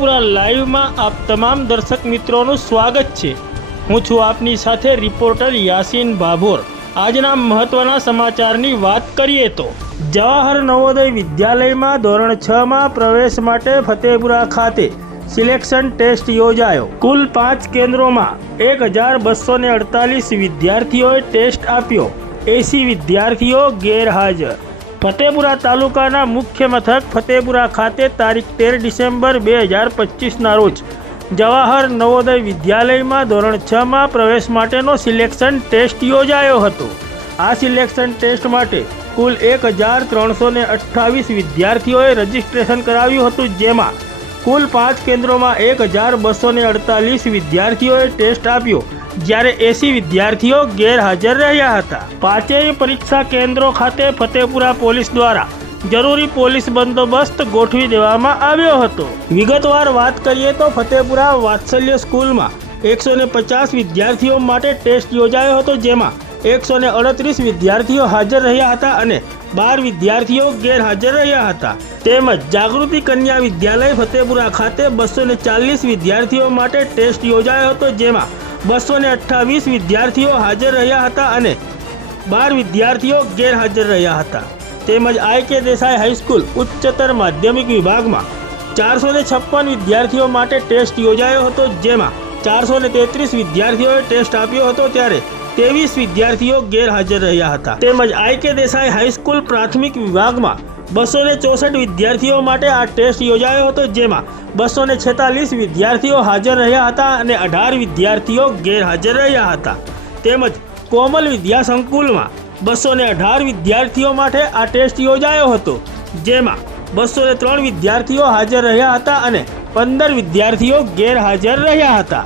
ફતેપુરા લાઈવમાં આપ તમામ દર્શક મિત્રોનું સ્વાગત છે। હું છું આપની સાથે રિપોર્ટર યાસીન ભાભોર। આજના મહત્વના સમાચારની વાત કરીએ તો જવાહર નવોદય વિદ્યાલયમાં ધોરણ 6 માં પ્રવેશ માટે ફતેપુરા ખાતે સિલેક્શન ટેસ્ટ યોજાયો। કુલ 5 કેન્દ્રોમાં 1248 વિદ્યાર્થીઓએ ટેસ્ટ આપ્યો। 80 વિદ્યાર્થીઓ ગેરહાજર। ફતેપુરા તાલુકાના મુખ્ય મથક ફતેપુરા ખાતે તારીખ 13 ડિસેમ્બર 2025ના રોજ જવાહર નવોદય વિદ્યાલયમાં ધોરણ 6 માં પ્રવેશ માટેનો સિલેક્શન ટેસ્ટ યોજાયો હતો। આ સિલેક્શન ટેસ્ટ માટે કુલ 1328 વિદ્યાર્થીઓએ રજીસ્ટ્રેશન કરાવ્યું હતું, જેમાં કુલ 5 કેન્દ્રોમાં 1248 વિદ્યાર્થીઓએ ટેસ્ટ આપ્યો, જ્યારે 80 વિદ્યાર્થીઓ ગેરહાજર રહ્યા હતા। પાંચેય પરીક્ષા કેન્દ્રો ખાતે ફતેપુરા પોલીસ દ્વારા જરૂરી પોલીસ બંદોબસ્ત ગોઠવી દેવામાં આવ્યો હતો। વિગતવાર વાત કરીએ તો ફતેપુરા વાત્સલ્ય સ્કૂલમાં 150 વિદ્યાર્થીઓ માટે ટેસ્ટ યોજાયો હતો, જેમાં 138 વિદ્યાર્થીઓ હાજર રહ્યા હતા અને 12 વિદ્યાર્થીઓ ગેરહાજર રહ્યા હતા। તેમજ જાગૃતિ કન્યા વિદ્યાલય ફતેપુરા ખાતે 240 વિદ્યાર્થીઓ માટે ટેસ્ટ યોજાયો હતો, જેમાં 228 વિદ્યાર્થીઓ હાજર રહ્યા હતા અને 12 વિદ્યાર્થીઓ ગેરહાજર રહ્યા હતા। તેમજ આઈ.કે. દેસાઈ હાઈસ્કૂલ ઉચ્ચતર માધ્યમિક વિભાગમાં 456 વિદ્યાર્થીઓ માટે ટેસ્ટ યોજાયો હતો, જેમાં 433 વિદ્યાર્થીઓએ ટેસ્ટ આપ્યો હતો, ત્યારે 23 વિદ્યાર્થીઓ ગેરહાજર રહ્યા હતા। તેમજ આઈ.કે. દેસાઈ હાઈસ્કૂલ પ્રાથમિક વિભાગમાં 264 વિદ્યાર્થીઓ માટે આ ટેસ્ટ યોજાયો હતો, જેમાં 246 વિદ્યાર્થીઓ હાજર રહ્યા હતા અને 18 વિદ્યાર્થીઓ ગેરહાજર રહ્યા હતા। તેમજ કોમલ વિદ્યા સંકુલમાં 218 વિદ્યાર્થીઓ માટે આ ટેસ્ટ યોજાયો હતો, જેમાં 203 વિદ્યાર્થીઓ હાજર રહ્યા હતા અને 15 વિદ્યાર્થીઓ ગેરહાજર રહ્યા હતા।